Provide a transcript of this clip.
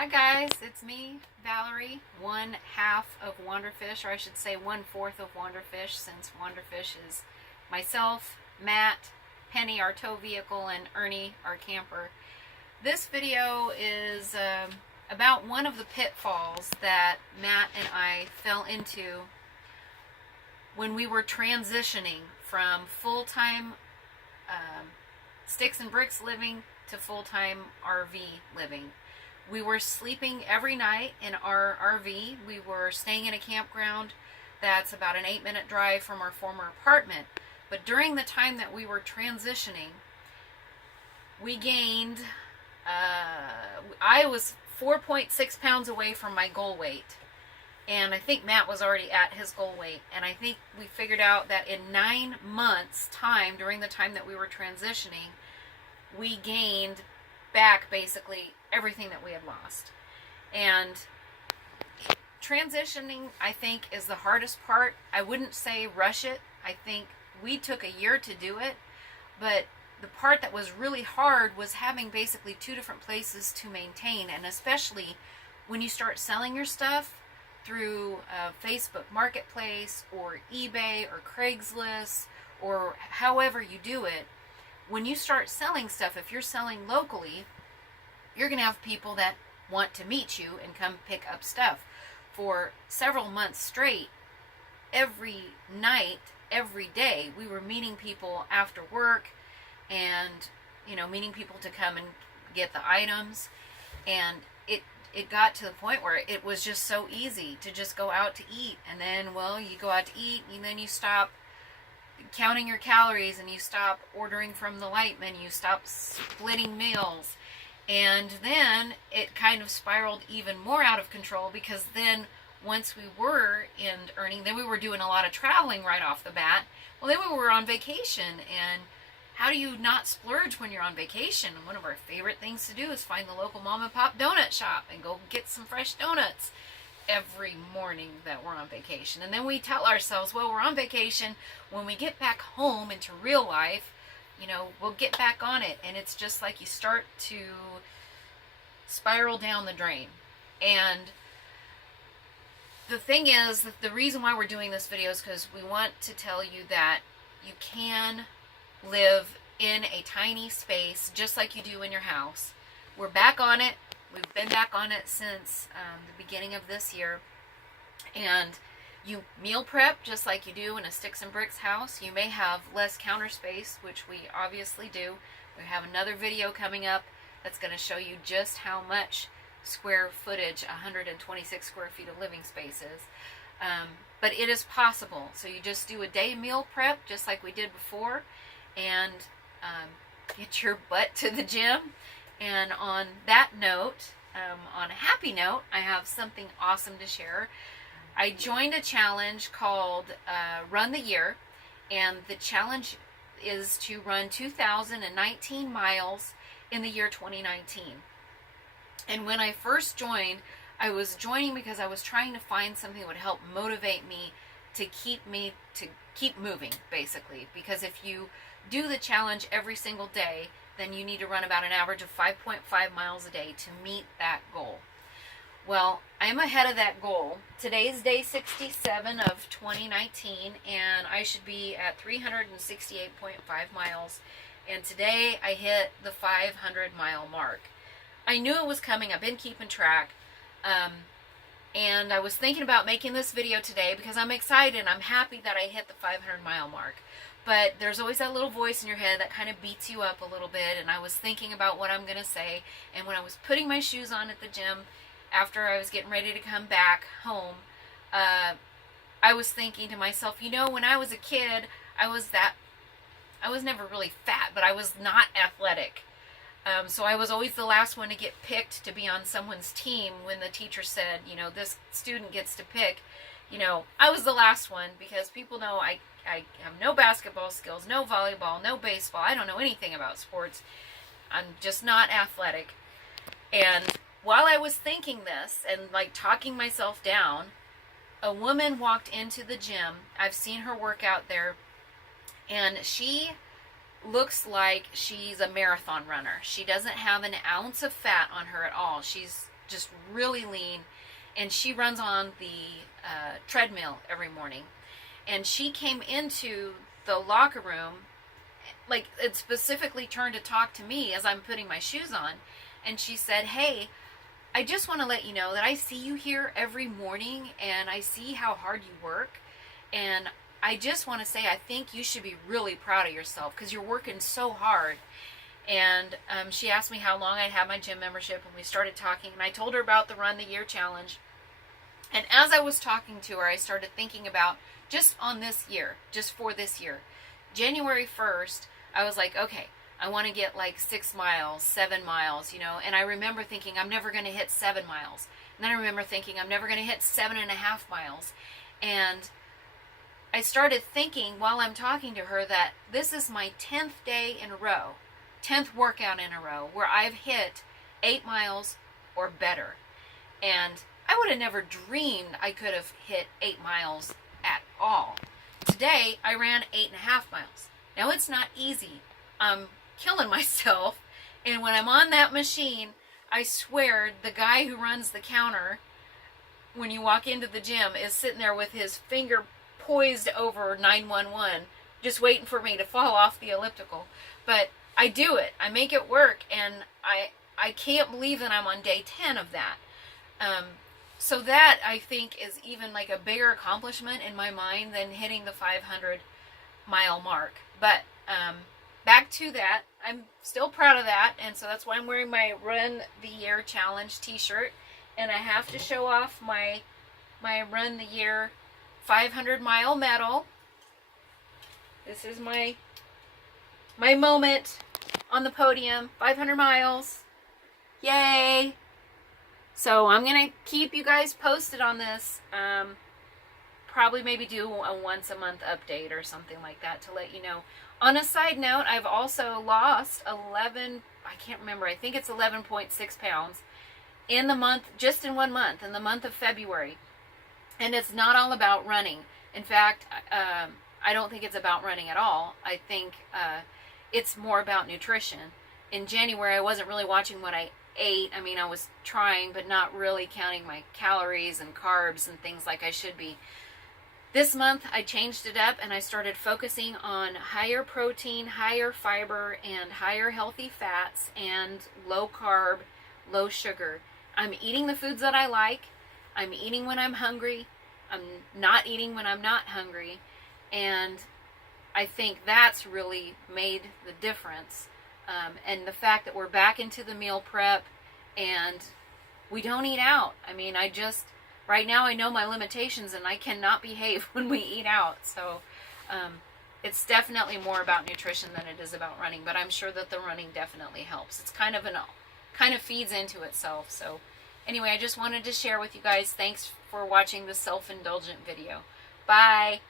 Hi guys, it's me, Valerie, one half of Wanderfish, or I should say 1/4 of Wanderfish, since Wanderfish is myself, Matt, Penny, our tow vehicle, and Ernie, our camper. This video is about one of the pitfalls that Matt and I fell into when we were transitioning from full-time sticks and bricks living to full-time RV living. We were sleeping every night in our RV. We were staying in a campground that's about an 8-minute drive from our former apartment. But during the time that we were transitioning, we gained, I was 4.6 pounds away from my goal weight. And I think Matt was already at his goal weight. And I think we figured out that in 9 months' time, during the time that we were transitioning, we gained back basically everything that we had lost. And transitioning, I think, is the hardest part. I wouldn't say rush it. I think we took a year to do it, but the part that was really hard was having basically 2 different places to maintain, and especially when you start selling your stuff through Facebook Marketplace or eBay or Craigslist or however you do it. When you start selling stuff, if you're selling locally, you're going to have people that want to meet you and come pick up stuff. For several months straight, every night, every day, we were meeting people after work and, meeting people to come and get the items. And it got to the point where it was just so easy to just go out to eat. And then, you go out to eat and then you stop counting your calories and you stop ordering from the light menu, you stop splitting meals. And then it kind of spiraled even more out of control, because then once we were earning, then we were doing a lot of traveling right off the bat. Well, then we were on vacation, and how do you not splurge when you're on vacation? And one of our favorite things to do is find the local mom and pop donut shop and go get some fresh donuts every morning that we're on vacation. And then we tell ourselves, well, we're on vacation. When we get back home into real life, we'll get back on it. And it's just like you start to spiral down the drain. And the thing is that the reason why we're doing this video is because we want to tell you that you can live in a tiny space just like you do in your house. We're back on it. We've been back on it since the beginning of this year. And you meal prep just like you do in a sticks and bricks house. You may have less counter space, which we obviously do. We have another video coming up that's going to show you just how much square footage 126 square feet of living space is. But it is possible. So you just do a day meal prep just like we did before, and get your butt to the gym. And on that note, on a happy note, I have something awesome to share. I joined a challenge called Run the Year, and the challenge is to run 2,019 miles in the year 2019. And when I first joined, I was joining because I was trying to find something that would help motivate me to keep moving, basically. Because if you do the challenge every single day, then you need to run about an average of 5.5 miles a day to meet that goal. Well, I'm ahead of that goal. Today's day 67 of 2019, and I should be at 368.5 miles. And today I hit the 500-mile mark. I knew it was coming. I've been keeping track. And I was thinking about making this video today because I'm excited. I'm happy that I hit the 500-mile mark. But there's always that little voice in your head that kind of beats you up a little bit. And I was thinking about what I'm going to say. And when I was putting my shoes on at the gym, after I was getting ready to come back home, I was thinking to myself, when I was a kid, I was never really fat, but I was not athletic. So I was always the last one to get picked to be on someone's team when the teacher said, this student gets to pick. I was the last one because people know I have no basketball skills, no volleyball, no baseball. I don't know anything about sports. I'm just not athletic. And while I was thinking this and talking myself down, a woman walked into the gym. I've seen her work out there, and she looks like she's a marathon runner. She doesn't have an ounce of fat on her at all. She's just really lean, and she runs on the treadmill every morning. And she came into the locker room, like it specifically turned to talk to me as I'm putting my shoes on, and she said, "Hey, I just want to let you know that I see you here every morning, and I see how hard you work, and I just want to say I think you should be really proud of yourself because you're working so hard." And she asked me how long I'd had my gym membership, and we started talking, and I told her about the Run the Year challenge. And as I was talking to her, I started thinking about just on this year, just for this year, January 1st, I was like, okay, I want to get like 6 miles, 7 miles, and I remember thinking I'm never going to hit 7 miles. And then I remember thinking I'm never going to hit 7.5 miles. And I started thinking while I'm talking to her that this is my 10th day in a row, 10th workout in a row, where I've hit 8 miles or better. And I would have never dreamed I could have hit 8 miles at all. Today, I ran 8.5 miles. Now, it's not easy. I'm killing myself. And when I'm on that machine, I swear the guy who runs the counter, when you walk into the gym, is sitting there with his finger poised over 911, just waiting for me to fall off the elliptical. But I do it. I make it work. And I can't believe that I'm on day 10 of that. So that, I think, is even like a bigger accomplishment in my mind than hitting the 500-mile mark. But back to that, I'm still proud of that, and so that's why I'm wearing my Run the Year Challenge t-shirt, and I have to show off my Run the Year 500-mile medal. This is my moment on the podium, 500 miles. Yay! So I'm going to keep you guys posted on this. Probably maybe do a once a month update or something like that to let you know. On a side note, I've also lost 11, I can't remember, I think it's 11.6 pounds in the month, just in 1 month, in the month of February. And it's not all about running. In fact, I don't think it's about running at all. I think it's more about nutrition. In January, I wasn't really watching what I ate. I mean, I was trying, but not really counting my calories and carbs and things like I should be. This month, I changed it up and I started focusing on higher protein, higher fiber, and higher healthy fats, and low carb, low sugar. I'm eating the foods that I like. I'm eating when I'm hungry. I'm not eating when I'm not hungry. And I think that's really made the difference. And the fact that we're back into the meal prep and we don't eat out. I mean, right now I know my limitations and I cannot behave when we eat out. So it's definitely more about nutrition than it is about running, but I'm sure that the running definitely helps. It's kind of feeds into itself. So anyway, I just wanted to share with you guys. Thanks for watching this self-indulgent video. Bye.